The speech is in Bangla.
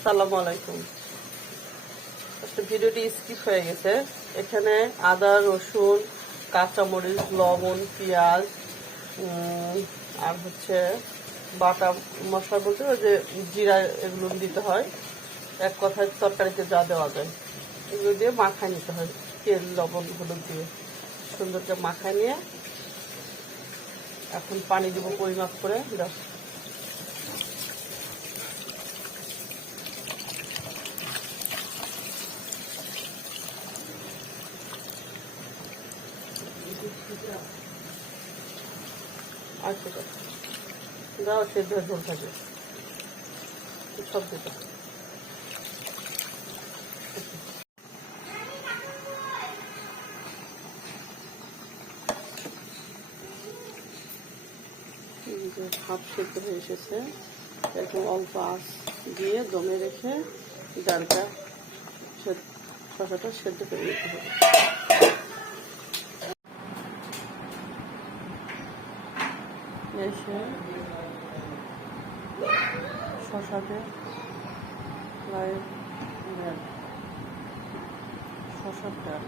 আসসালামু আলাইকুম। ভিডিওটি স্কিপ হয়ে গেছে। এখানে আদা, রসুন, কাঁচামরিচ, লবণ, পেঁয়াজ আর বাটা মশলা বলতে ওই যে জিরা, এগুলো দিতে হয়। এক কথায় তরকারিতে যা দেওয়া যায় এগুলো দিয়ে মাখায় নিতে হয়। তেল, লবণ, হলুদ দিয়ে সুন্দর করে মাখায় নিয়ে এখন পানি দিব পরিমাপ করে। আচ্ছা দাও, সেদ্ধ ঝোল থাকে সব দিতে। হাফ সেদ্ধ হয়ে এসেছে। এরকম অল্প আঁচ দিয়ে দমে রেখে ডালটা শসাটা সেদ্ধ করে নিতে হবে। এসে শসাতে প্রায় শসার ডাল